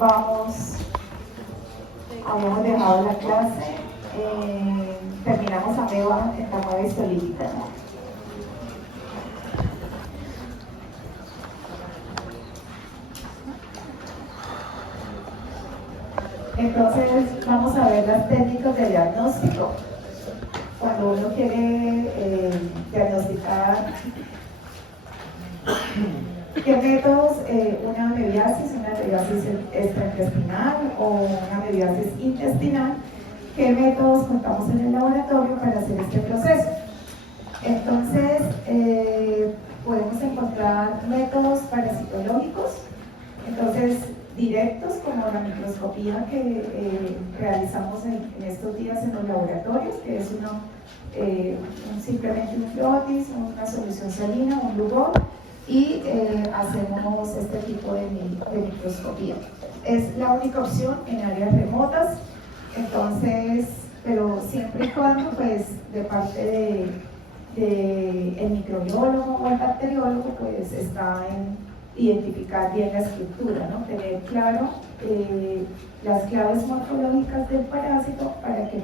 habíamos dejado la clase, terminamos ameba en la mueva histolítica, ¿no? Entonces vamos a ver las técnicas de diagnóstico. Cuando uno quiere diagnosticar qué métodos, una amebiasis extraintestinal o una amebiasis intestinal, qué métodos contamos en el laboratorio para hacer este proceso. Entonces, podemos encontrar métodos parasitológicos, entonces directos, como la microscopía que realizamos en estos días en los laboratorios, que es simplemente un flotis, una solución salina, un lugol, y hacemos este tipo de microscopía. Es la única opción en áreas remotas, entonces, pero siempre y cuando, pues, de parte del microbiólogo o el bacteriólogo, pues está en identificar bien la estructura, ¿no? Tener claro las claves morfológicas del parásito para que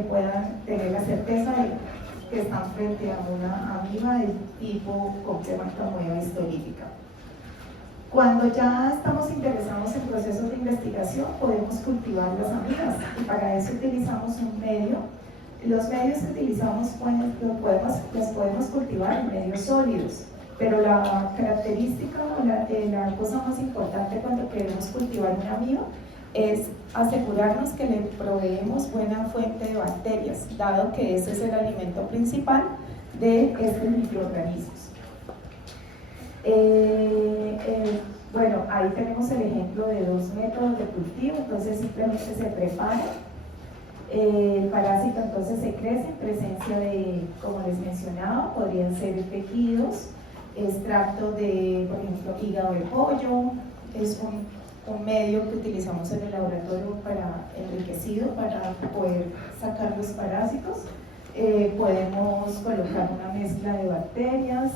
puedan tener la certeza de que están frente a una amiba del tipo complemento mueva histolítica. Cuando ya estamos interesados en procesos de investigación, podemos cultivar las amibas y para eso utilizamos un medio. Los medios que utilizamos los podemos cultivar en medios sólidos, pero la característica o la cosa más importante cuando queremos cultivar una amiba es asegurarnos que le proveemos buena fuente de bacterias, dado que ese es el alimento principal de estos microorganismos. Bueno, ahí tenemos el ejemplo de dos métodos de cultivo, entonces simplemente se prepara el parásito, entonces se crece en presencia de, como les mencionaba, podrían ser tejidos, extracto de, por ejemplo, hígado de pollo, es un medio que utilizamos en el laboratorio enriquecido para poder sacar los parásitos. Podemos colocar una mezcla de bacterias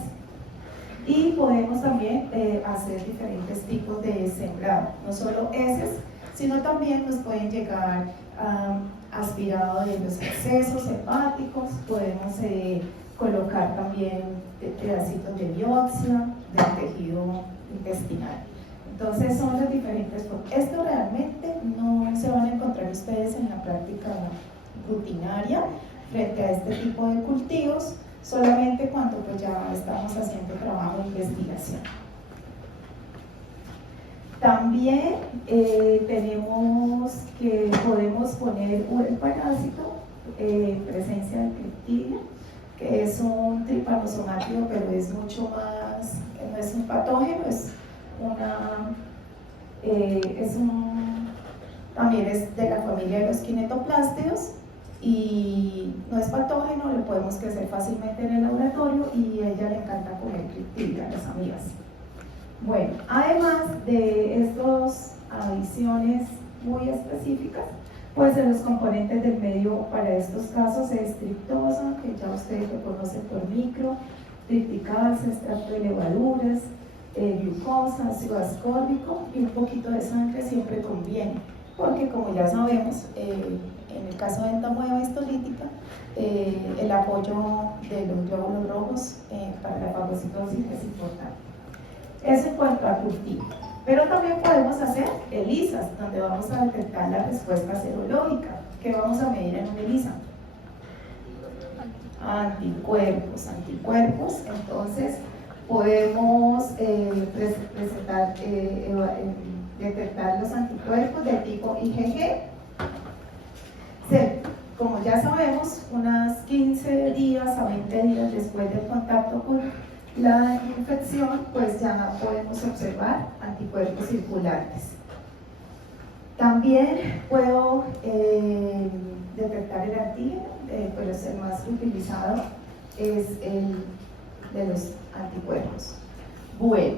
y podemos también hacer diferentes tipos de sembrado, no solo heces, sino también nos pueden llegar aspirado de los excesos hepáticos, podemos colocar también pedacitos de biopsia del tejido intestinal. Entonces son las diferentes formas. Esto realmente no se van a encontrar ustedes en la práctica rutinaria frente a este tipo de cultivos, solamente cuando pues ya estamos haciendo trabajo de investigación. También tenemos que podemos poner el parásito en presencia de Cryptidia, que es un tripanosomátido, pero es mucho más, no es un patógeno, también es de la familia de los kinetoplástidos y no es patógeno, lo podemos crecer fácilmente en el laboratorio y a ella le encanta comer Cryptidia, las amigas. Bueno, además de estas adiciones muy específicas, pues en los componentes del medio para estos casos es triptosa, que ya ustedes lo conocen por micro, tripticasa, extracto de levaduras, glucosa, ácido ascórbico y un poquito de sangre siempre conviene, porque como ya sabemos, en el caso de entamueva histolítica, el apoyo de los glóbulos rojos para la fagocitosis es importante. Eso en cuanto a cultivo. Pero también podemos hacer ELISAs, donde vamos a detectar la respuesta serológica. ¿Qué vamos a medir en una ELISA? Anticuerpos. Entonces, podemos detectar los anticuerpos de tipo IgG. Como ya sabemos, unas 15 días a 20 días después del contacto con la infección, pues ya podemos observar anticuerpos circulantes. También puedo detectar el antígeno, pero el más utilizado es el de los anticuerpos. Bueno,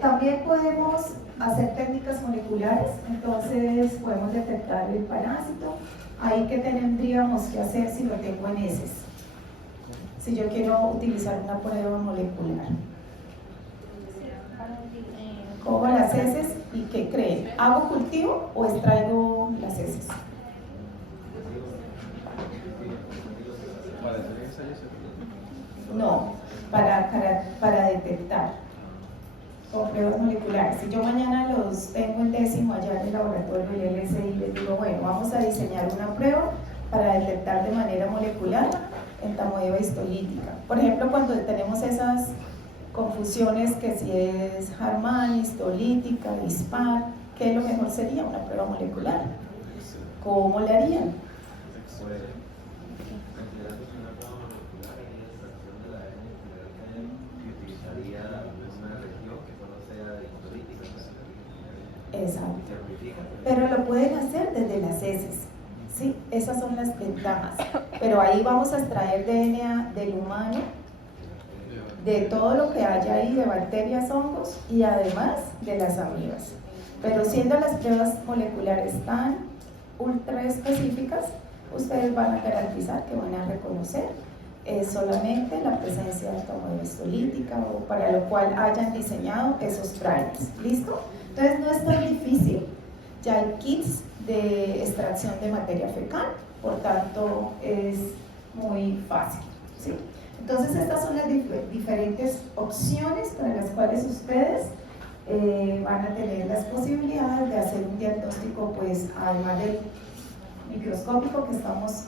también podemos hacer técnicas moleculares, entonces podemos detectar el parásito. Ahí, ¿qué tendríamos que hacer si lo tengo en heces? Si yo quiero utilizar una prueba molecular. Cojo las heces ¿Y qué creen? ¿Hago cultivo o extraigo las heces? No, para detectar con pruebas moleculares. Si yo mañana los tengo en décimo allá en el laboratorio del LSI y les digo, bueno, vamos a diseñar una prueba para detectar de manera molecular entamoeba histolítica. Por ejemplo, cuando tenemos esas confusiones que si es Harman, histolítica, dispar, ¿qué lo mejor sería? Una prueba molecular. ¿Cómo la harían? Exacto. Pero lo pueden hacer desde las heces, ¿sí? Esas son las ventajas. Pero ahí vamos a extraer DNA del humano, de todo lo que haya ahí, de bacterias, hongos y además de las amibas. Pero siendo las pruebas moleculares tan ultra específicas, ustedes van a garantizar que van a reconocer solamente la presencia de entamoeba histolítica o para lo cual hayan diseñado esos primers. ¿Listo? Entonces no es tan difícil. Ya hay kits de extracción de materia fecal, por tanto es muy fácil, ¿sí? Entonces estas son las diferentes opciones para las cuales ustedes van a tener las posibilidades de hacer un diagnóstico, pues además del microscópico que estamos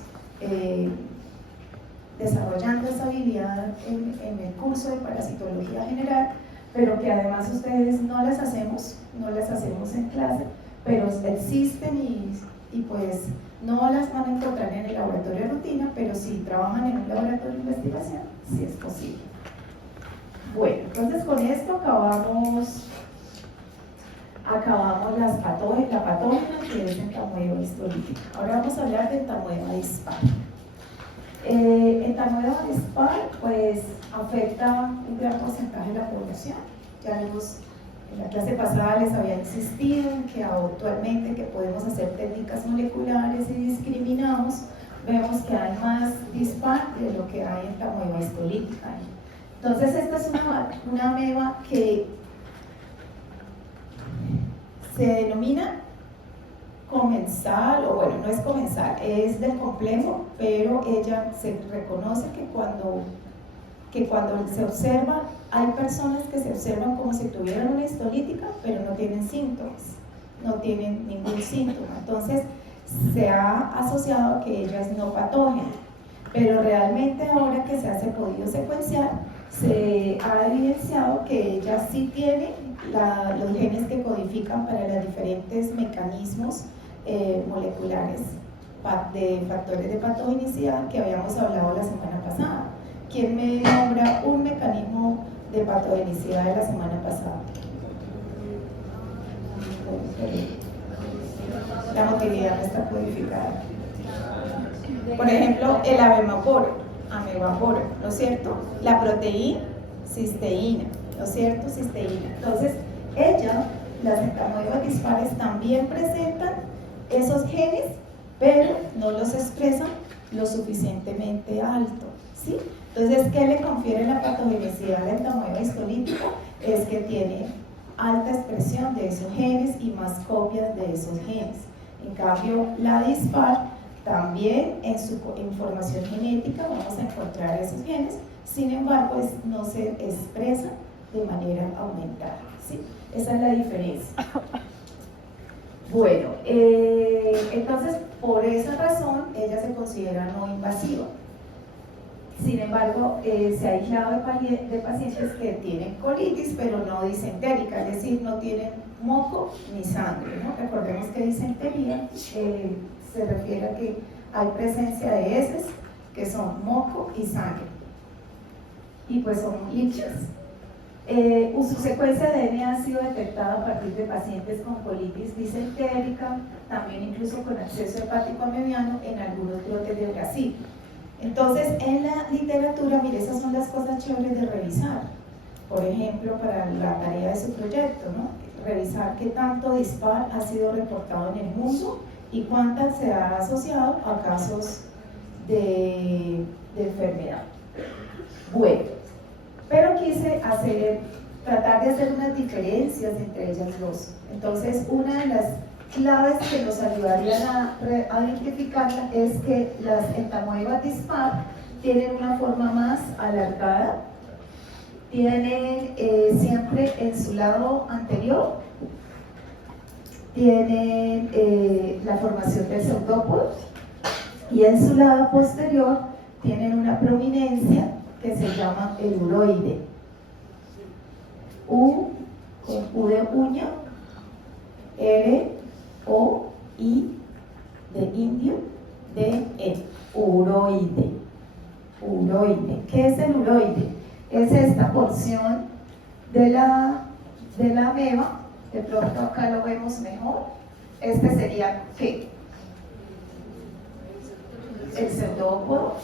desarrollando esa habilidad en el curso de parasitología general, pero que además ustedes no las hacemos en clase, pero existen y pues no las van a encontrar en el laboratorio de rutina, pero si trabajan en un laboratorio de investigación, sí es posible. Bueno, entonces con esto acabamos la patógena, que es entamoeba histolítica. Ahora vamos a hablar de entamoeba dispar. Entamoeba dispar pues afecta un gran porcentaje de la población. Ya vimos en la clase pasada, les había insistido en que actualmente que podemos hacer técnicas moleculares y discriminamos, vemos que hay más dispar de lo que hay entamoeba histolítica. Entonces esta es una ameba que se denomina comensal, o bueno, no es comensal, es del complejo, pero ella se reconoce que cuando se observa, hay personas que se observan como si tuvieran una histolítica, pero no tienen síntomas, no tienen ningún síntoma. Entonces, se ha asociado a que ella es no patógena, pero realmente ahora que se ha podido secuenciar, se ha evidenciado que ella sí tiene los genes que codifican para los diferentes mecanismos moleculares de factores de patogenicidad que habíamos hablado la semana pasada. ¿Quién me nombra un mecanismo de patogenicidad de la semana pasada? La motilidad no está codificada. Por ejemplo, el amebaporo, ¿no es cierto? La proteína, cisteína, ¿no es cierto? Cisteína. Entonces, las entamoebas dispares también presentan esos genes, pero no los expresan lo suficientemente alto, ¿sí? Entonces, ¿qué le confiere la patogenicidad a la entamoeba histolítica? Es que tiene alta expresión de esos genes y más copias de esos genes. En cambio, la dispar también en su información genética vamos a encontrar esos genes, sin embargo, no se expresan de manera aumentada, ¿sí? Esa es la diferencia. Bueno, entonces, por esa razón, ella se considera no invasiva. Sin embargo, se ha aislado de pacientes que tienen colitis, pero no disentérica, es decir, no tienen moco ni sangre, ¿no? Recordemos que disentería se refiere a que hay presencia de heces, que son moco y sangre, y pues son lichas. Su secuencia de DNA ha sido detectada a partir de pacientes con colitis disentérica, también incluso con acceso hepático amebiano en algunos brotes de Brasil. Entonces, en la literatura, mire, esas son las cosas chéveres de revisar. Por ejemplo, para la tarea de su proyecto, ¿no? Revisar qué tanto dispar ha sido reportado en el mundo y cuántas se ha asociado a casos de enfermedad. Bueno, pero quise tratar de hacer unas diferencias entre ellas dos. Entonces, una de las claves que nos ayudarían a identificarla es que las entamoeba dispar tienen una forma más alargada, tienen siempre en su lado anterior, tienen la formación del pseudópodo y en su lado posterior tienen una prominencia que se llama el uroide. U con U de uña, R, O, I de indio, D, E, uroide. Uroide. ¿Qué es el uroide? Es esta porción de la ameba. De pronto acá lo vemos mejor. Este sería ¿qué? El pseudópodo.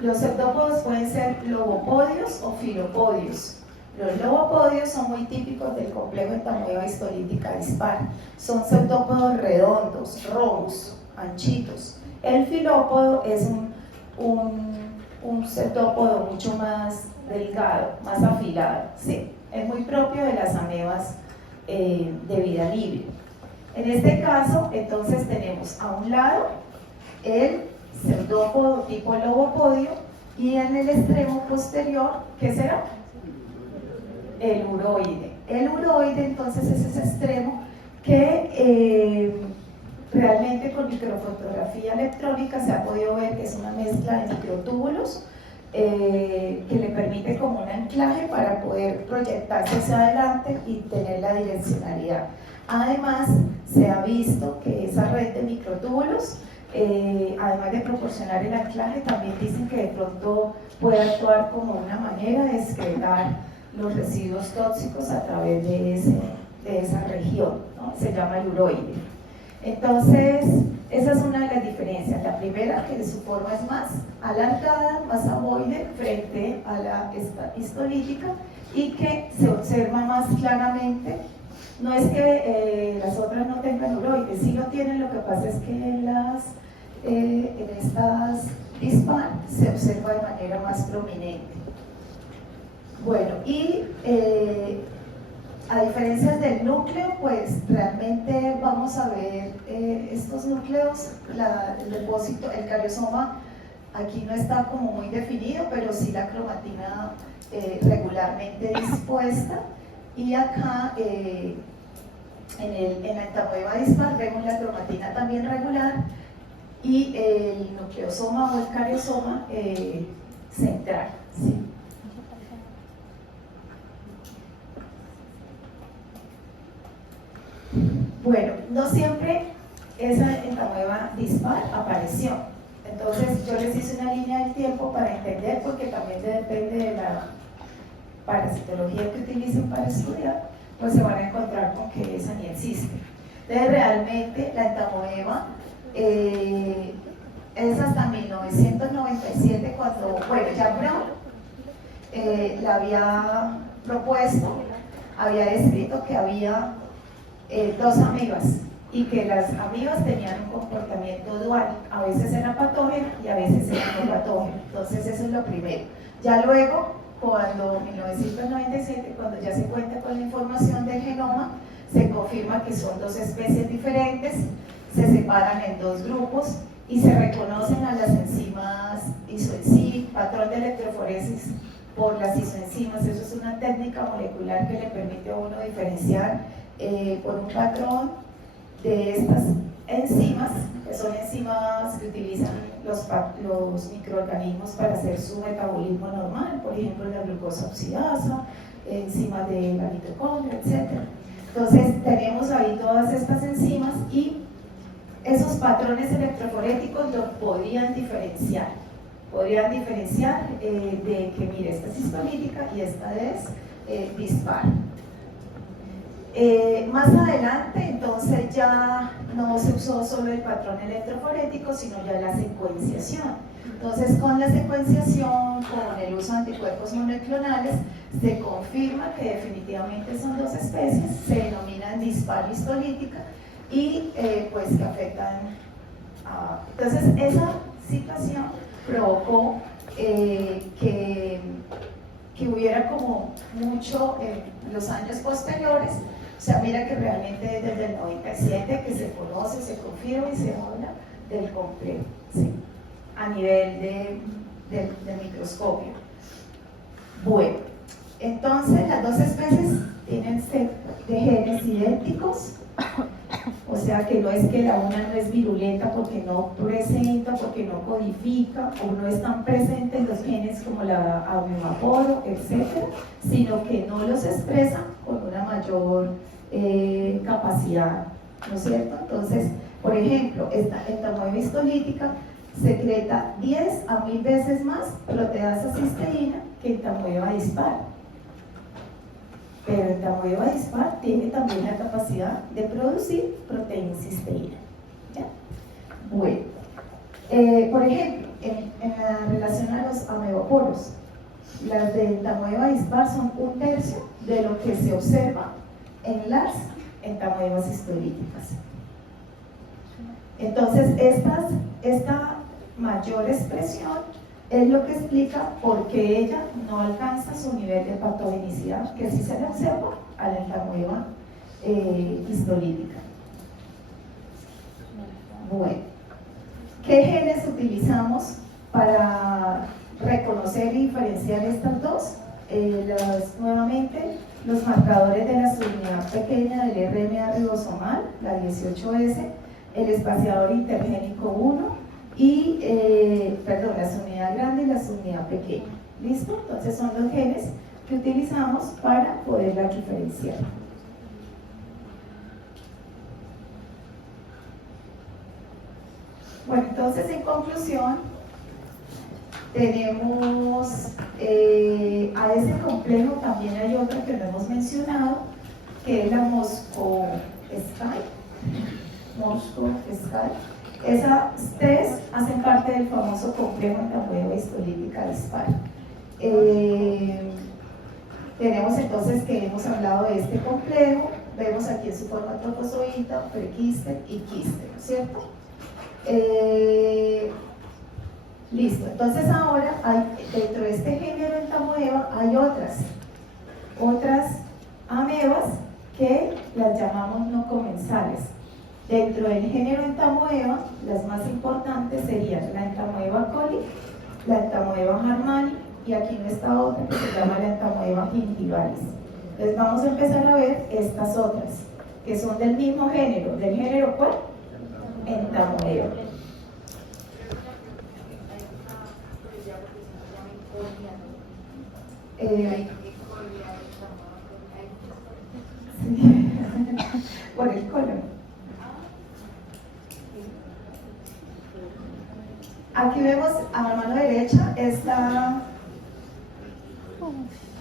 Los pseudópodos pueden ser lobopodios o filopodios. Los lobopodios son muy típicos del complejo entamoeba histolítica dispar. Son pseudópodos redondos, robus, anchitos. El filópodo es un pseudópodo mucho más delgado, más afilado. Sí, es muy propio de las amebas de vida libre. En este caso, entonces tenemos a un lado el pseudópodo tipo lobopodio y en el extremo posterior, ¿qué será? El uroide. El uroide entonces es ese extremo que realmente con microfotografía electrónica se ha podido ver que es una mezcla de microtúbulos que le permite como un anclaje para poder proyectarse hacia adelante y tener la direccionalidad. Además, se ha visto que esa red de microtúbulos, además de proporcionar el anclaje, también dicen que de pronto puede actuar como una manera de excretar los residuos tóxicos a través de esa región, ¿no? Se llama el uroide. Entonces, esa es una de las diferencias. La primera, que su forma es más alargada, más ovoide frente a la histolítica y que se observa más claramente. No es que las otras no tengan uroide, sí lo tienen, lo que pasa es que en estas dispar se observa de manera más prominente. Bueno, y a diferencia del núcleo, pues realmente vamos a ver estos núcleos, el depósito, el cariosoma, aquí no está como muy definido, pero sí la cromatina regularmente dispuesta, y acá en la entamoeba dispar vemos la cromatina también regular y el nucleosoma o el cariosoma central, ¿sí? Bueno, no siempre esa entamoeba dispar apareció. Entonces yo les hice una línea del tiempo para entender, porque también depende de la parasitología que utilicen para estudiar, pues se van a encontrar con que esa ni existe. Entonces realmente la entamoeba es hasta 1997 cuando, bueno, ya Brown la había propuesto, había descrito que había dos amibas y que las amibas tenían un comportamiento dual, a veces era patógeno y a veces era no patógeno. Entonces eso es lo primero. Ya luego, cuando 1997, cuando ya se cuenta con la información del genoma, se confirma que son dos especies diferentes, se separan en dos grupos y se reconocen a las enzimas isoenzim, patrón de electroforesis por las isoenzimas. Eso es una técnica molecular que le permite a uno diferenciar por un patrón de estas enzimas, que son enzimas que utilizan los microorganismos para hacer su metabolismo normal, por ejemplo la glucosa oxidasa, enzimas de la mitocondria, etc. Entonces tenemos ahí todas estas enzimas y esos patrones electroforéticos los podrían diferenciar. De que, mire, esta es histolítica y esta es dispar. Más adelante, entonces ya no se usó solo el patrón electroforético, sino ya la secuenciación. Entonces, con la secuenciación, con el uso de anticuerpos monoclonales, se confirma que definitivamente son dos especies, se denominan dispar histolítica y pues que afectan a... Entonces, esa situación provocó que hubiera como mucho en los años posteriores O sea, mira que realmente desde el 97 que se conoce, se confirma y se habla del complejo, ¿sí? A nivel del microscopio. Bueno, entonces las dos especies tienen de genes idénticos, o sea que no es que la una no es virulenta porque no presenta, porque no codifica, o no están presentes los genes como la ameboporo, etc., sino que no los expresan con una mayor capacidad, ¿no es cierto? Entonces, por ejemplo, esta entamoeba histolítica secreta 10 a 1000 veces más proteasa cisteína que entamoeba dispar. Pero el entamoeba dispar tiene también la capacidad de producir proteína cisteína. ¿Ya? Bueno, por ejemplo, en la relación a los ameboporos, las de entamoeba dispar son 1/3 de lo que se observa en las entamoebas histolíticas. Entonces, esta mayor expresión es lo que explica por qué ella no alcanza su nivel de patogenicidad, que sí se le observa a la entamoeba histolítica. Bueno, ¿qué genes utilizamos para reconocer y diferenciar estas dos? Nuevamente, los marcadores de la subunidad pequeña del RNA ribosomal, la 18S, el espaciador intergénico 1 y, la subunidad grande y la subunidad pequeña. ¿Listo? Entonces son los genes que utilizamos para poderla diferenciar. Bueno, entonces en conclusión, tenemos a ese complejo también hay otro que no hemos mencionado, que es la Moscow-Sky. Esas tres hacen parte del famoso complejo entamoeba histolítica dispar. Tenemos entonces que hemos hablado de este complejo, vemos aquí en su forma trofozoita, prequiste y quiste, ¿no es cierto? Listo, entonces ahora dentro de este género entamoeba hay otras amebas que las llamamos no comensales. Dentro del género entamoeba, las más importantes serían la entamoeba coli, la entamoeba harmani y aquí no está otra que se llama la entamoeba gingivalis. Entonces vamos a empezar a ver estas otras, que son del mismo género. ¿Del género cuál? Entamoeba. Por el colon. Aquí vemos a la mano derecha esta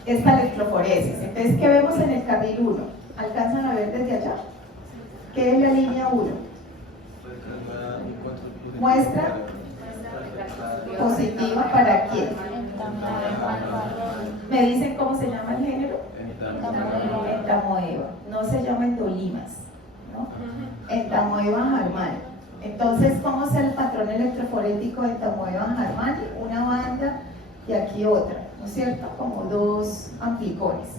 electroforesis. Entonces, ¿qué vemos en el carril 1? ¿Alcanzan a ver desde allá? ¿Qué es la línea 1? Muestra positiva para quién. ¿Me dicen cómo se llama el género? Entamoeba. No se llama endolimas, ¿no? Entamoeba harmani. Entonces, ¿cómo es el patrón electroforético de entamoeba harmani? Una banda y aquí otra, ¿no es cierto? Como dos amplicones.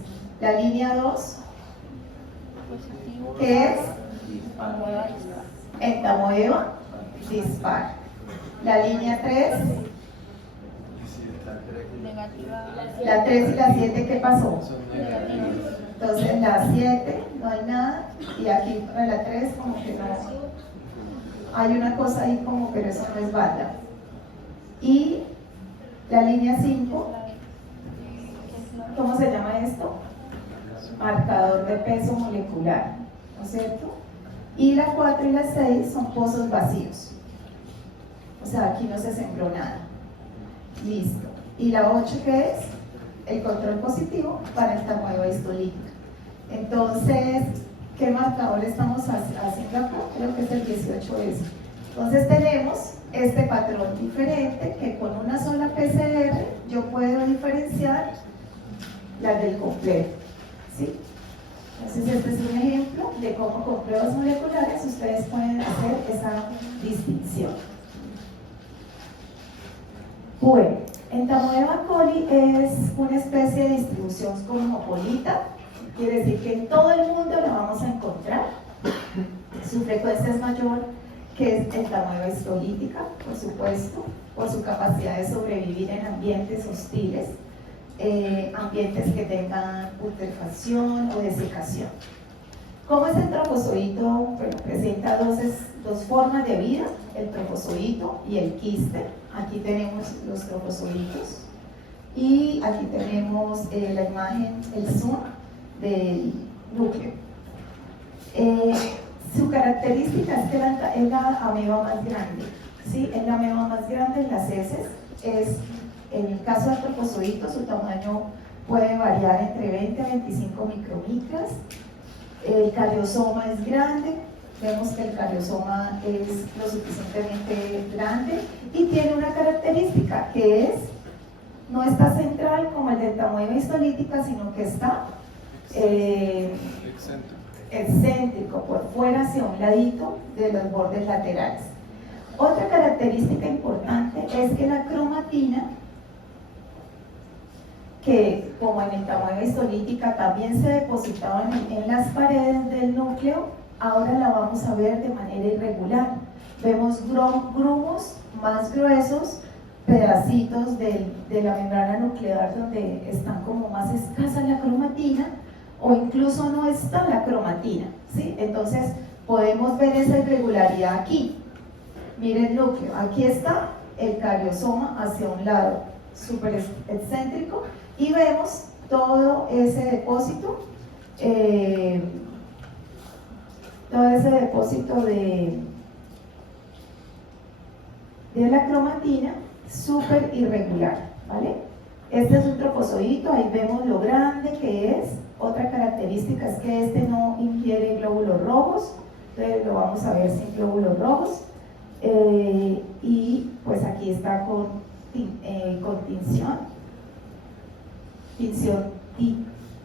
La línea 2, ¿qué es? Entamoeba dispar. La línea 3, la 3 y la 7, ¿qué pasó? Entonces la 7 no hay nada y aquí para la 3 como que no hay una cosa ahí como, pero eso no es banda. Y la línea 5, ¿cómo se llama esto? Marcador de peso molecular, ¿no es cierto? Y la 4 y la 6 son pozos vacíos, o sea, aquí no se sembró nada. Listo. Y la 8, ¿qué es? El control positivo para entamoeba histolítica. Entonces, ¿qué marcador estamos haciendo acá? Creo que es el 18S. Entonces tenemos este patrón diferente que con una sola PCR yo puedo diferenciar las del complejo, ¿sí? Entonces este es un ejemplo de cómo con pruebas moleculares ustedes pueden hacer esa distinción. Bueno, Entamoeba coli es una especie de distribución cosmopolita, Quiere decir que en todo el mundo la vamos a encontrar. Su frecuencia es mayor que el tamaño histolítica, por supuesto, por su capacidad de sobrevivir en ambientes hostiles, ambientes que tengan putrefacción o desecación. ¿Cómo es el trofozoito? Bueno, presenta dos formas de vida, el trofozoito y el quiste. Aquí tenemos los trofozoitos y aquí tenemos la imagen, el zoom del núcleo. Su característica es que es la ameba más grande, ¿sí? Es la ameba más grande en las heces. En el caso del trofozoito, su tamaño puede variar entre 20 a 25 micromicras. El cariosoma es grande, vemos que el cariosoma es lo suficientemente grande y tiene una característica que es, no está central como el del tamoeba histolítica, sino que está excéntrico, por fuera hacia un ladito de los bordes laterales. Otra característica importante es que la cromatina, que como en el tamoeba histolítica también se depositaba en las paredes del núcleo, ahora la vamos a ver de manera irregular. Vemos grumos más gruesos, pedacitos de la membrana nuclear donde están como más escasa la cromatina, o incluso no está la cromatina, ¿sí? Entonces podemos ver esa irregularidad aquí. Miren el núcleo, aquí está el cariosoma hacia un lado, súper excéntrico, y vemos todo ese depósito, de la cromatina, súper irregular, ¿vale? Este es un trofozoito, ahí vemos lo grande que es. Otra característica es que este no ingiere glóbulos rojos, entonces lo vamos a ver sin glóbulos rojos. Y pues aquí está con tinción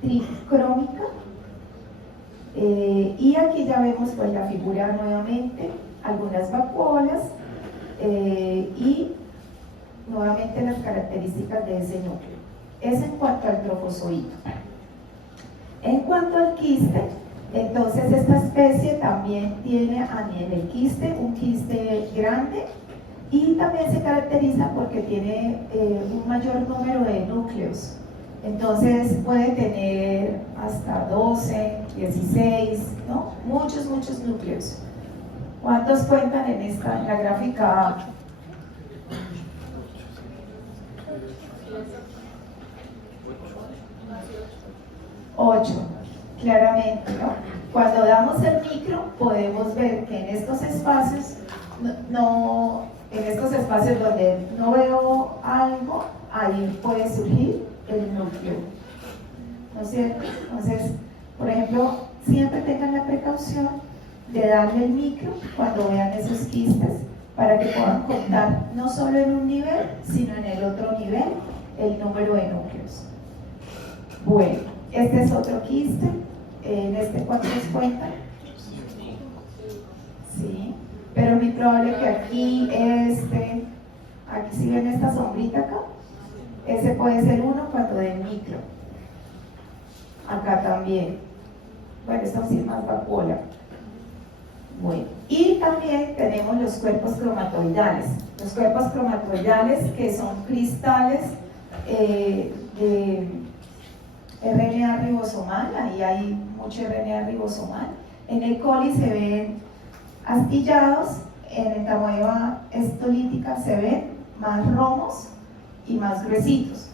tricrómica, y aquí ya vemos pues la figura nuevamente, algunas vacuolas y nuevamente las características de ese núcleo. Es en cuanto al trofozoito. En cuanto al quiste, entonces esta especie también tiene a nivel del quiste un quiste grande y también se caracteriza porque tiene un mayor número de núcleos. Entonces puede tener hasta 12, 16, ¿no? Muchos núcleos. ¿Cuántos cuentan en la gráfica? 8, claramente, ¿no? Cuando damos el micro podemos ver que en estos espacios, en estos espacios donde no veo algo, ahí puede surgir el núcleo, ¿no es cierto? Entonces, por ejemplo, siempre tengan la precaución de darle el micro cuando vean esos quistes para que puedan contar no solo en un nivel, sino en el otro nivel el número de núcleos. Bueno, este es otro quiste. En este, ¿cuántos cuentan? Sí, pero es muy probable que aquí si ven esta sombrita acá, ese puede ser uno cuando den micro. Acá también. Bueno, esto sí es más vacuola. Bueno, y también tenemos los cuerpos cromatoidales. Los cuerpos cromatoidales que son cristales de RNA ribosomal, ahí hay mucho RNA ribosomal. En el coli se ven astillados, en el tamoeba histolítica se ven más romos y más gruesitos.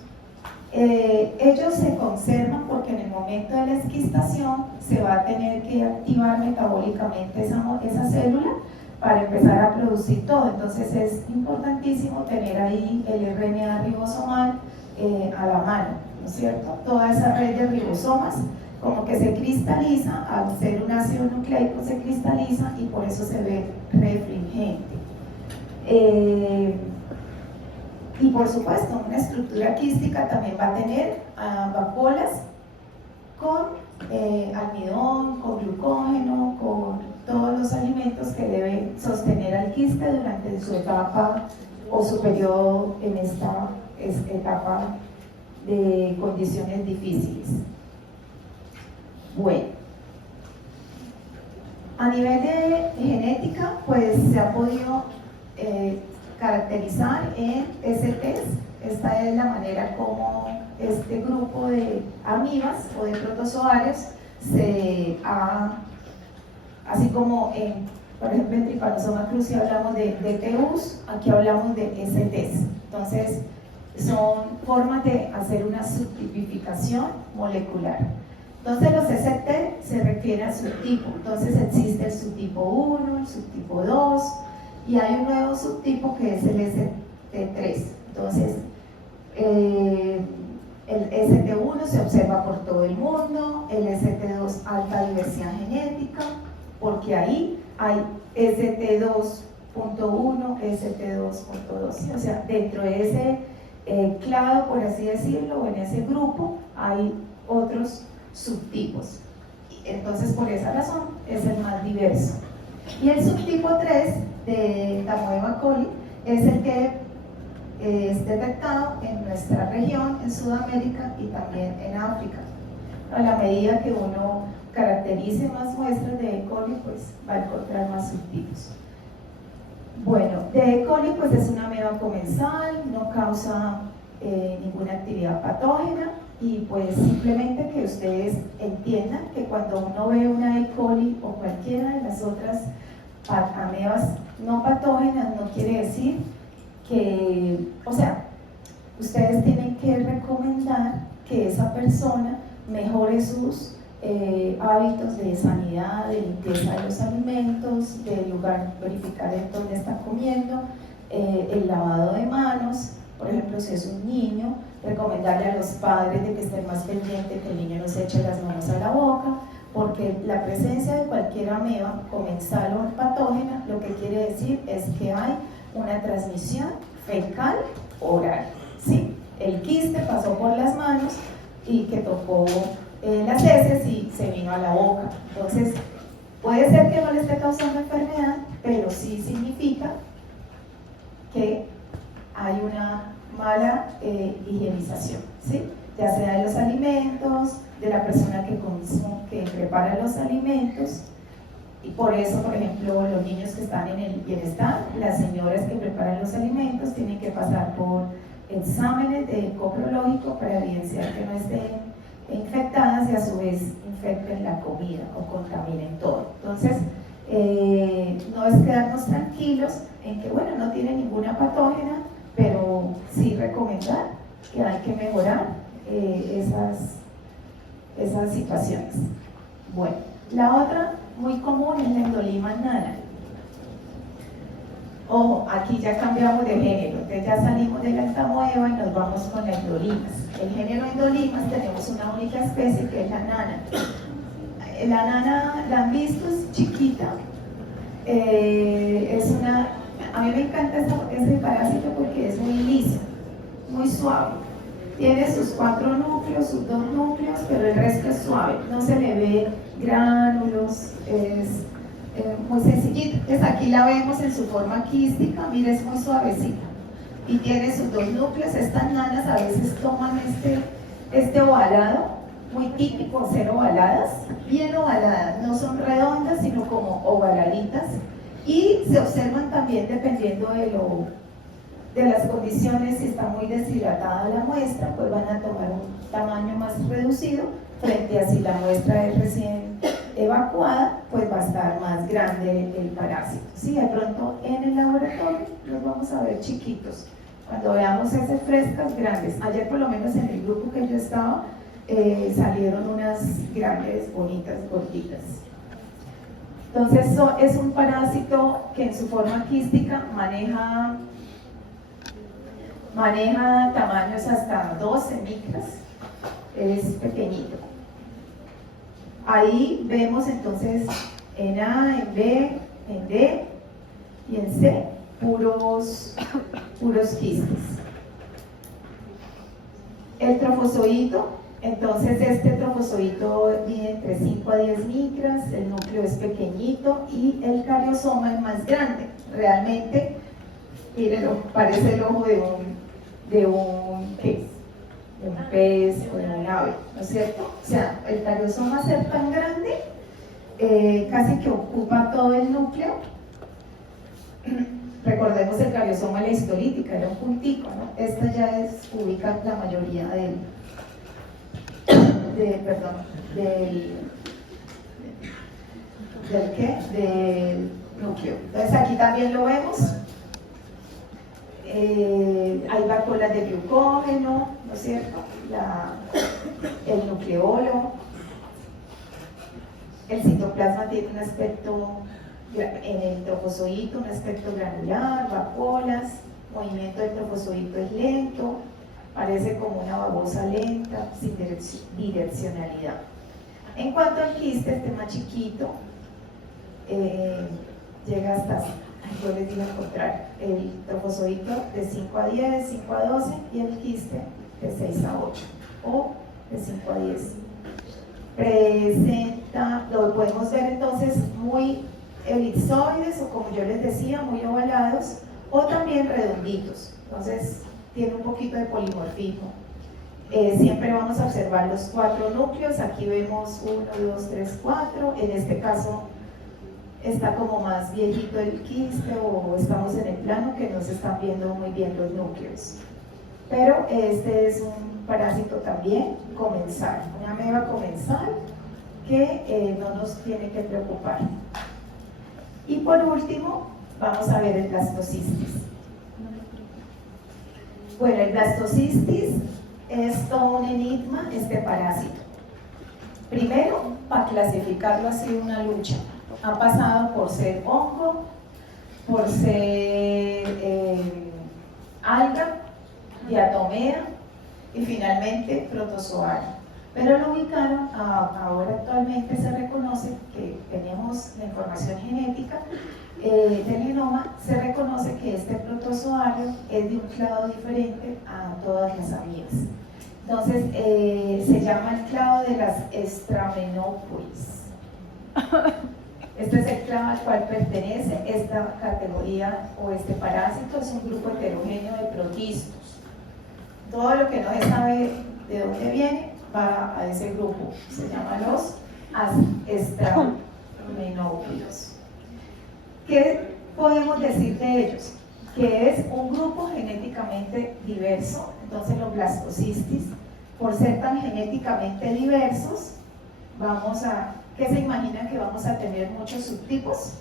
Ellos se conservan porque en el momento de la esquistación se va a tener que activar metabólicamente esa célula para empezar a producir todo. Entonces es importantísimo tener ahí el RNA ribosomal a la mano, ¿no es cierto? Toda esa red de ribosomas como que se cristaliza, al ser un ácido nucleico se cristaliza y por eso se ve refringente. Y por supuesto, una estructura quística también va a tener vacuolas con almidón, con glucógeno, con todos los alimentos que deben sostener al quiste durante su etapa o su periodo en esta etapa de condiciones difíciles. Bueno, a nivel de genética, pues se ha podido caracterizar en STs. Esta es la manera como este grupo de amibas o de protozoarios así como por ejemplo en Trypanosoma cruzi hablamos de DTUs, aquí hablamos de STs. Entonces son formas de hacer una subtipificación molecular. Entonces los ST se refieren al subtipo. Entonces existe el subtipo 1, el subtipo 2 y hay un nuevo subtipo que es el ST3. Entonces el ST1 se observa por todo el mundo, el ST2 alta diversidad genética, porque ahí hay ST2.1, ST2.2, o sea, dentro de ese clado, por así decirlo, o en ese grupo hay otros subtipos. Entonces, por esa razón, es el más diverso. Y el subtipo 3 de Tamoeba coli es el que es detectado en nuestra región, en Sudamérica y también en África. A la medida que uno caracterice más muestras de E. coli, pues va a encontrar más subtipos. Bueno, de E. coli pues es una ameba comensal, no causa ninguna actividad patógena y pues simplemente que ustedes entiendan que cuando uno ve una E. coli o cualquiera de las otras amebas no patógenas no quiere decir que, o sea, ustedes tienen que recomendar que esa persona mejore sus hábitos de sanidad, de limpieza de los alimentos, del lugar, verificar en dónde está comiendo, el lavado de manos, por ejemplo, si es un niño, recomendarle a los padres de que estén más pendientes que el niño no se eche las manos a la boca, porque la presencia de cualquier ameba comensal o patógena lo que quiere decir es que hay una transmisión fecal oral, ¿sí? El quiste pasó por las manos y que tocó las heces y se vino a la boca. Entonces, puede ser que no le esté causando enfermedad, pero sí significa que hay una mala higienización, ¿sí? Ya sea de los alimentos, de la persona que prepara los alimentos. Y por eso, por ejemplo, los niños que están en el bienestar, las señoras que preparan los alimentos tienen que pasar por exámenes de coprológico para evidenciar que no estén infectadas y a su vez infecten la comida o contaminen todo. Entonces, no es quedarnos tranquilos en que, bueno, no tiene ninguna patógena, pero sí recomendar que hay que mejorar esas situaciones. Bueno, la otra muy común es la endolima nana. Ojo, aquí ya cambiamos de género, entonces ya salimos de la entamoeba y nos vamos con la endolimas. El género endolimas tenemos una única especie que es la nana. La nana, la han visto, es chiquita, a mí me encanta ese parásito porque es muy liso, muy suave. Tiene sus 4 núcleos, sus 2 núcleos, pero el resto es suave, no se le ve gránulos, es muy sencillita. Entonces aquí la vemos en su forma quística, mire, es muy suavecita y tiene sus 2 núcleos. Estas nanas a veces toman este ovalado, muy típico ser ovaladas, bien ovaladas, no son redondas sino como ovaladitas, y se observan también dependiendo de las condiciones. Si está muy deshidratada la muestra, pues van a tomar un tamaño más reducido, frente a si la muestra es recién evacuada, pues va a estar más grande el parásito. Sí, de pronto en el laboratorio los vamos a ver chiquitos, cuando veamos esas frescas grandes. Ayer por lo menos en el grupo que yo estaba salieron unas grandes, bonitas, gorditas. Entonces es un parásito que en su forma quística maneja tamaños hasta 12 micras, es pequeñito. Ahí vemos entonces en A, en B, en D y en C puros quistes. El trofozoito, entonces este trofozoito mide entre 5 a 10 micras, el núcleo es pequeñito y el cariosoma es más grande. Realmente, mírenlo, parece el ojo de un de un pez o de un ave, ¿no es cierto? O sea, el cariosoma, a ser tan grande, casi que ocupa todo el núcleo. Recordemos el cariosoma, la histolítica, era un puntico, ¿no? Esta ya ubica la mayoría del núcleo. Entonces aquí también lo vemos. Hay vacuolas de glucógeno, ¿no es cierto? El nucleolo. El citoplasma tiene un aspecto, en el trofozoito, un aspecto granular, vacuolas. Movimiento del trofozoito es lento, parece como una babosa lenta, sin direccionalidad. En cuanto al quiste, este más chiquito, llega hasta, yo les digo al contrario, el trofozoito de 5 a 10, 5 a 12 y el quiste de 6 a 8 o de 5 a 10. Presenta, lo podemos ver entonces muy elipsoides o, como yo les decía, muy ovalados o también redonditos. Entonces tiene un poquito de polimorfismo. Siempre vamos a observar los 4 núcleos. Aquí vemos 1, 2, 3, 4. En este caso está como más viejito el quiste, o estamos en el plano que no se están viendo muy bien los núcleos. Pero este es un parásito también comensal, una ameba comensal que no nos tiene que preocupar. Y por último, vamos a ver el blastocistis. Bueno, el blastocistis es todo un enigma, este parásito. Primero, para clasificarlo ha sido una lucha. Ha pasado por ser hongo, por ser alga, diatomea y finalmente protozoario. Pero lo ubicaron, ahora actualmente se reconoce que tenemos la información genética del genoma, se reconoce que este protozoario es de un clado diferente a todas las amibas. Entonces se llama el clado de las Stramenopolis. Este es el clado al cual pertenece esta categoría o este parásito. Es un grupo heterogéneo de protistos. Todo lo que no se sabe de dónde viene va a ese grupo. Se llama los Stramenopolis. ¿Qué podemos decir de ellos? Que es un grupo genéticamente diverso. Entonces los blastocistis, por ser tan genéticamente diversos, ¿qué se imaginan que vamos a tener? ¿Muchos subtipos?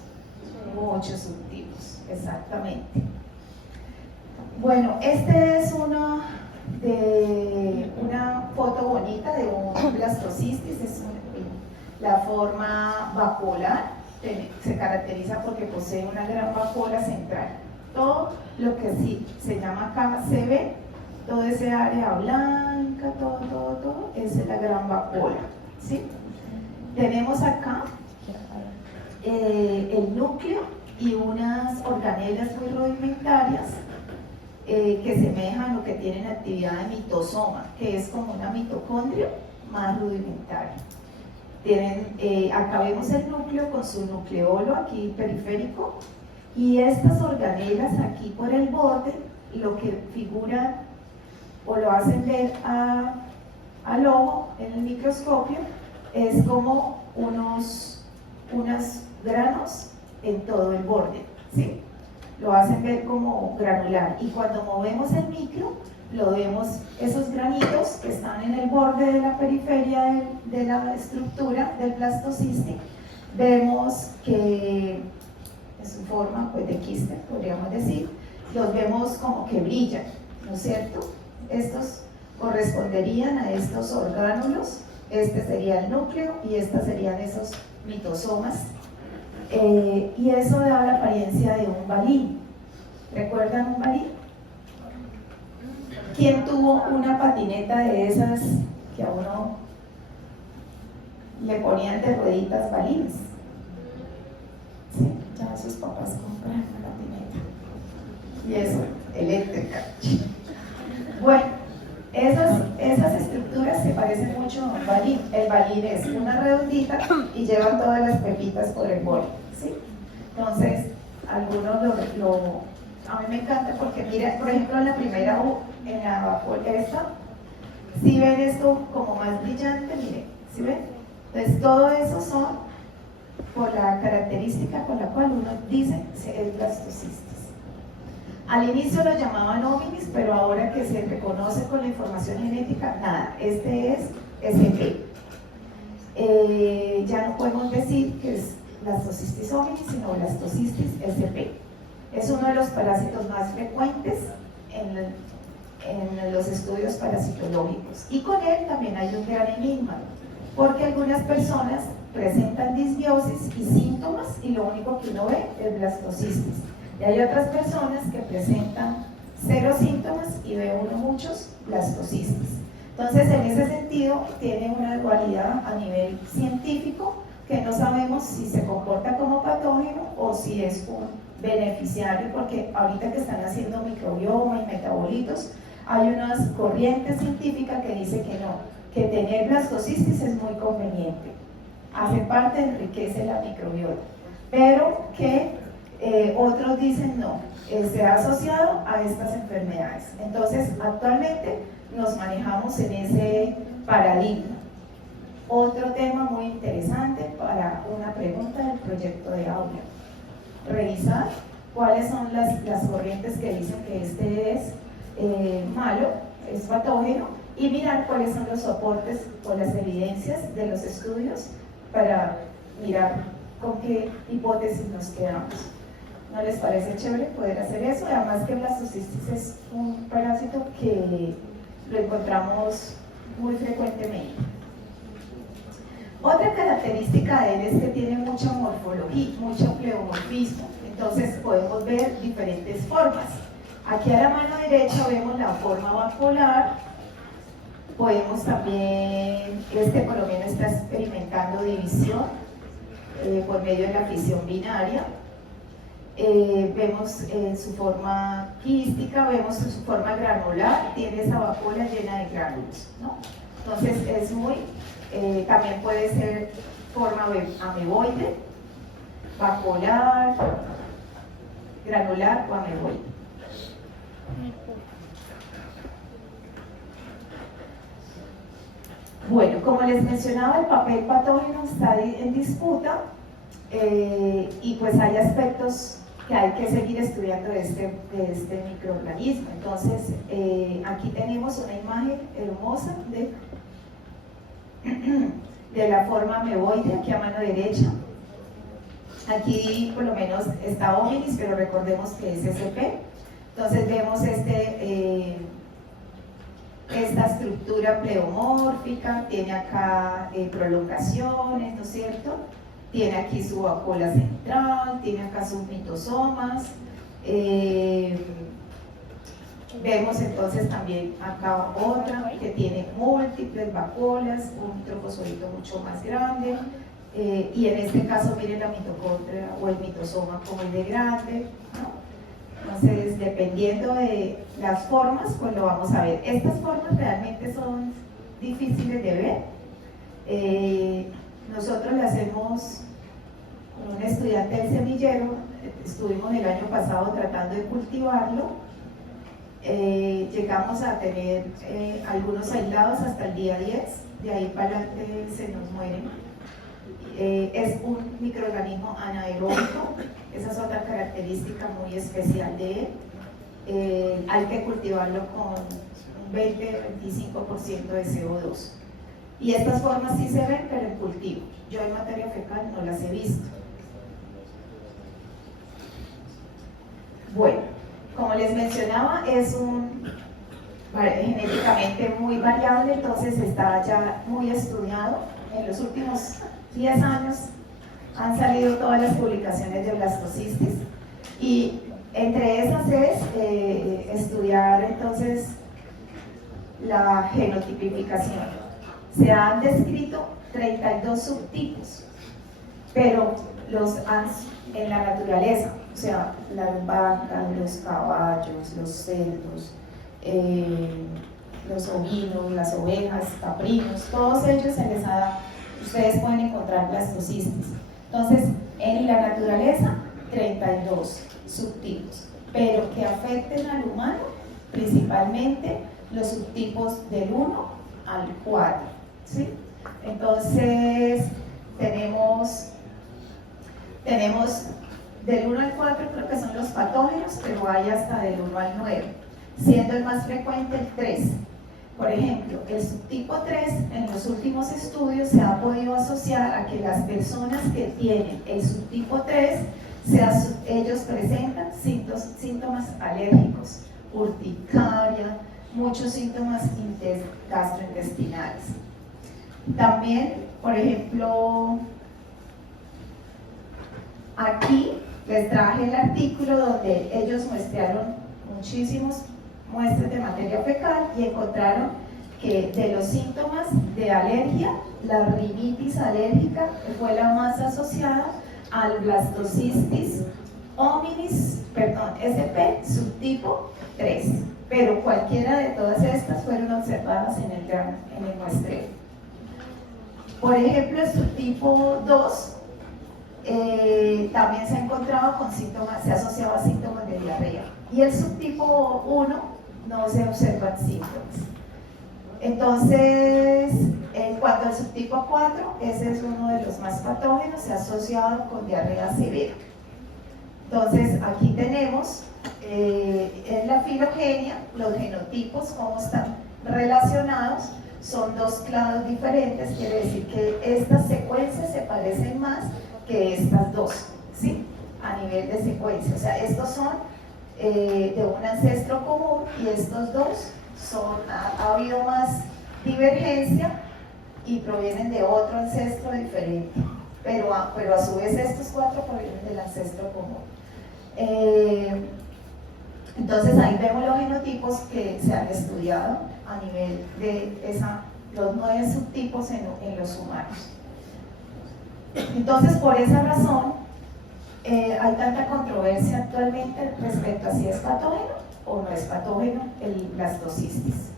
Muchos subtipos, exactamente. Bueno, este es una foto bonita de un blastocistis. Es la forma vacuolar, se caracteriza porque posee una gran vacuola central. Todo lo que sí se llama acá CB, todo ese área blanca, todo, esa es la gran vacuola, ¿sí? Tenemos acá el núcleo y unas organelas muy rudimentarias que semejan o que tienen actividad de mitosoma, que es como una mitocondria más rudimentaria. Acá vemos el núcleo con su nucleolo aquí periférico, y estas organelas aquí por el borde, lo que figuran o lo hacen ver al ojo en el microscopio, es como unos granos en todo el borde, ¿sí? Lo hacen ver como granular, y cuando movemos el micro, lo vemos, esos granitos que están en el borde de la periferia de la estructura del blastocisti, vemos que es su forma pues, de quiste, podríamos decir, los vemos como que brillan, ¿no es cierto? Estos corresponderían a estos orgánulos. Este sería el núcleo y estas serían esos mitosomas, y eso da la apariencia de un balín. ¿Recuerdan un balín? ¿Quién tuvo una patineta de esas que a uno le ponían de rueditas balines? Sí, ya sus papás compraron una patineta. Y eso, eléctrica. Bueno, esas estructuras se parecen mucho a un balín. El balín es una redondita y lleva todas las pepitas por el borde, ¿sí? Entonces, algunos a mí me encanta porque, mira, por ejemplo, en la primera U, en la esta, Si ven esto como más brillante, miren, ¿sí ven? Entonces todo eso son por la característica con la cual uno dice es blastocistis. Al inicio lo llamaban hominis, pero ahora que se reconoce con la información genética, nada, este es SP. Ya no podemos decir que es blastocystis hominis, sino blastocystis SP. Es uno de los parásitos más frecuentes en los estudios parasitológicos, y con él también hay un gran enigma, porque algunas personas presentan disbiosis y síntomas y lo único que uno ve es blastocystis, y hay otras personas que presentan cero síntomas y ve uno muchos blastocystis. Entonces, en ese sentido, tiene una dualidad a nivel científico, que no sabemos si se comporta como patógeno o si es un beneficiario, porque ahorita que están haciendo microbioma y metabolitos, hay unas corrientes científicas que dicen que no, que tener blastocystis es muy conveniente, hace parte, enriquece la microbiota, pero que otros dicen no, se ha asociado a estas enfermedades. Entonces, actualmente nos manejamos en ese paradigma. Otro tema muy interesante para una pregunta del proyecto de aula: revisar cuáles son las corrientes que dicen que este es malo, es patógeno, y mirar cuáles son los soportes o las evidencias de los estudios para mirar con qué hipótesis nos quedamos. ¿No les parece chévere poder hacer eso? Además que la blastocystis es un parásito que lo encontramos muy frecuentemente. Otra característica de él es que tiene mucha morfología, mucho pleomorfismo, entonces podemos ver diferentes formas. Aquí a la mano derecha vemos la forma vacuolar, podemos también, por lo menos está experimentando división por medio de la fisión binaria. Vemos su forma quística, vemos su forma granular, tiene esa vacuola llena de gránulos, ¿no? Entonces es muy, también puede ser forma ameboide, vacuolar, granular o ameboide. Bueno, como les mencionaba, el papel patógeno está en disputa y pues hay aspectos que hay que seguir estudiando de este microorganismo. Entonces, aquí tenemos una imagen hermosa de la forma ameboide, aquí a mano derecha. Aquí por lo menos está hominis, pero recordemos que es SP. Entonces vemos esta estructura pleomórfica, tiene acá prolongaciones, ¿no es cierto? Tiene aquí su vacuola central, tiene acá sus mitosomas. Vemos entonces también acá otra que tiene múltiples vacuolas, un trofozoito mucho más grande, y en este caso miren la mitocondria o el mitosoma como es de grande, ¿no? Entonces, dependiendo de las formas, pues lo vamos a ver. Estas formas realmente son difíciles de ver. Nosotros le hacemos con un estudiante del semillero, estuvimos el año pasado tratando de cultivarlo. Llegamos a tener algunos aislados hasta el día 10, de ahí para adelante se nos mueren. Es un microorganismo anaeróbico, esa es otra característica muy especial de él. Hay que cultivarlo con un 20-25% de CO2. Y estas formas sí se ven, pero en cultivo. Yo en materia fecal no las he visto. Bueno, como les mencionaba, es genéticamente muy variable, entonces está ya muy estudiado. En los últimos 10 años han salido todas las publicaciones de blastocystis, y entre esas es estudiar entonces la genotipificación. Se han descrito 32 subtipos, pero en la naturaleza, o sea, las vacas, los caballos, los cerdos, los ovinos, las ovejas, caprinos, todos ellos se les ha dado. Ustedes pueden encontrar blastocystis. Entonces, en la naturaleza, 32 subtipos, pero que afecten al humano, principalmente los subtipos del 1 al 4, ¿sí? Entonces, tenemos del 1 al 4 creo que son los patógenos, pero hay hasta del 1 al 9, siendo el más frecuente el 3. Por ejemplo, el subtipo 3 en los últimos estudios se ha podido asociar a que las personas que tienen el subtipo 3, ellos presentan síntomas alérgicos, urticaria, muchos síntomas gastrointestinales. También, por ejemplo, aquí les traje el artículo donde ellos muestrearon muchísimos muestras de materia fecal y encontraron que de los síntomas de alergia, la rinitis alérgica fue la más asociada al blastocystis hominis, SP subtipo 3, pero cualquiera de todas estas fueron observadas en el muestreo. Por ejemplo, el subtipo 2 también se ha encontrado con síntomas, se ha asociado a síntomas de diarrea, y el subtipo 1 no se observan síntomas. Entonces, en cuanto al subtipo 4, ese es uno de los más patógenos, se ha asociado con diarrea severa. Entonces, aquí tenemos en la filogenia los genotipos, cómo están relacionados. Son dos clados diferentes, quiere decir que estas secuencias se parecen más que estas dos, ¿sí? A nivel de secuencia, o sea, estos son de un ancestro común y estos dos ha habido más divergencia y provienen de otro ancestro diferente, pero a su vez estos 4 provienen del ancestro común. Entonces ahí vemos los genotipos que se han estudiado a nivel de los 9 subtipos en los humanos. Entonces, por esa razón, hay tanta controversia actualmente respecto a si es patógeno o no es patógeno el blastocystis.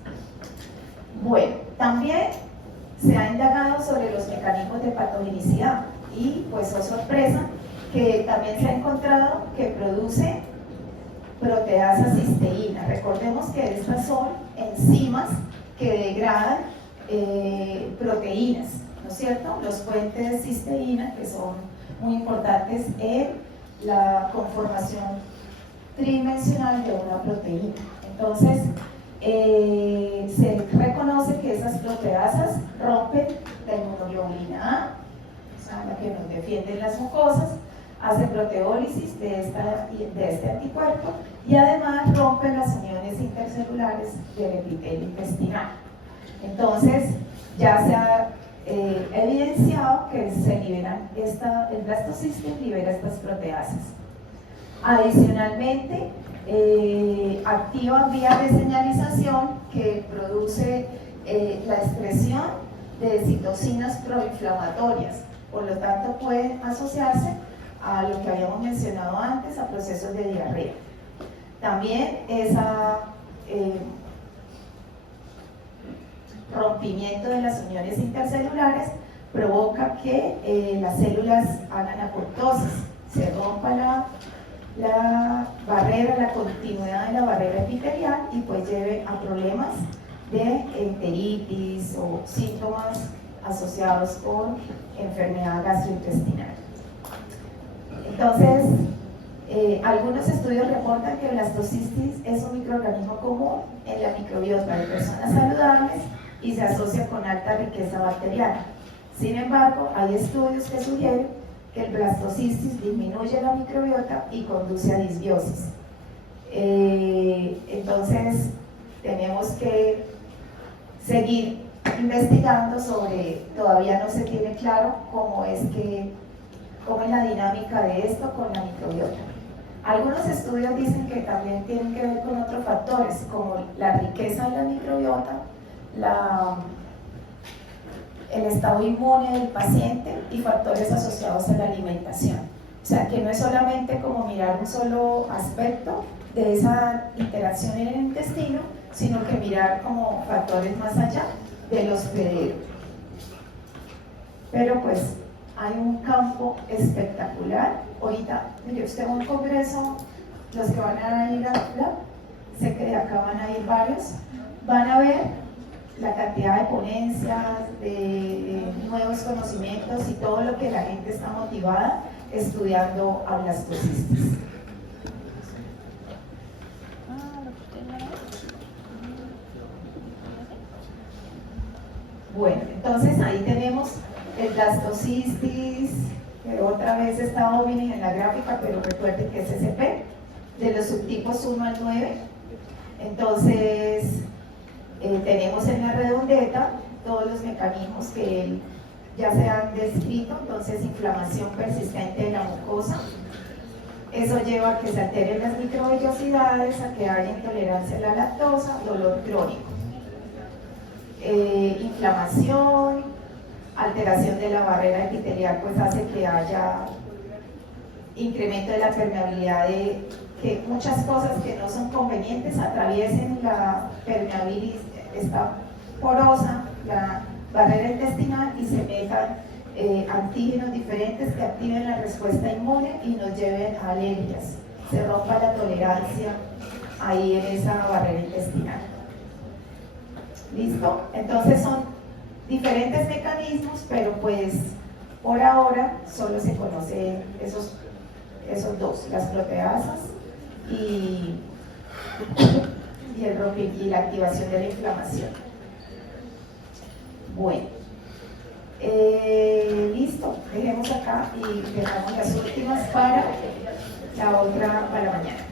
Bueno, también se ha indagado sobre los mecanismos de patogenicidad y, pues, oh sorpresa, que también se ha encontrado que produce proteasa cisteína. Recordemos que estas son enzimas que degradan proteínas, ¿no es cierto? Los puentes de cisteína, que son muy importantes en la conformación tridimensional de una proteína. Entonces, se reconoce que esas proteasas rompen la inmunoglobulina A, o sea, la que nos defiende en las mucosas, hace proteólisis de este anticuerpo y además rompen las uniones intercelulares del epitelio intestinal. Entonces, ya se ha evidenciado que se liberan el blastocystis libera estas proteasas. Adicionalmente, activa vías de señalización que produce la expresión de citocinas proinflamatorias, por lo tanto pueden asociarse a lo que habíamos mencionado antes, a procesos de diarrea. También rompimiento de las uniones intercelulares provoca que las células hagan apoptosis, se rompa la barrera, la continuidad de la barrera epitelial y pues lleve a problemas de enteritis o síntomas asociados con enfermedad gastrointestinal. Entonces, algunos estudios reportan que el blastocystis es un microorganismo común en la microbiota de personas saludables y se asocia con alta riqueza bacteriana. Sin embargo, hay estudios que sugieren que el blastocystis disminuye la microbiota y conduce a disbiosis. Entonces, tenemos que seguir investigando todavía no se tiene claro cómo es la dinámica de esto con la microbiota. Algunos estudios dicen que también tienen que ver con otros factores, como la riqueza de la microbiota, el estado inmune del paciente y factores asociados a la alimentación. O sea, que no es solamente como mirar un solo aspecto de esa interacción en el intestino, sino que mirar como factores más allá del hospedero. Pero pues hay un campo espectacular. Ahorita, mire usted, un congreso, los que van a ir sé que de acá van a ir varios, van a ver la cantidad de ponencias, de nuevos conocimientos y todo lo que la gente está motivada estudiando a blastocistis. Bueno, entonces ahí tenemos el blastocistis, que otra vez está Dominic en la gráfica, pero recuerden que es SP, de los subtipos 1 al 9. Entonces, tenemos en la redondeta todos los mecanismos que ya se han descrito. Entonces, inflamación persistente de la mucosa, eso lleva a que se alteren las microvellosidades, a que haya intolerancia a la lactosa, dolor crónico, inflamación, alteración de la barrera epitelial, pues hace que haya incremento de la permeabilidad, de que muchas cosas que no son convenientes atraviesen la permeabilidad, esta porosa, la barrera intestinal, y se metan antígenos diferentes que activen la respuesta inmune y nos lleven a alergias, se rompa la tolerancia ahí en esa barrera intestinal. ¿Listo? Entonces son diferentes mecanismos, pero pues por ahora solo se conocen esos dos, las proteasas y la activación de la inflamación. Bueno, listo, dejemos acá y dejamos las últimas para la mañana.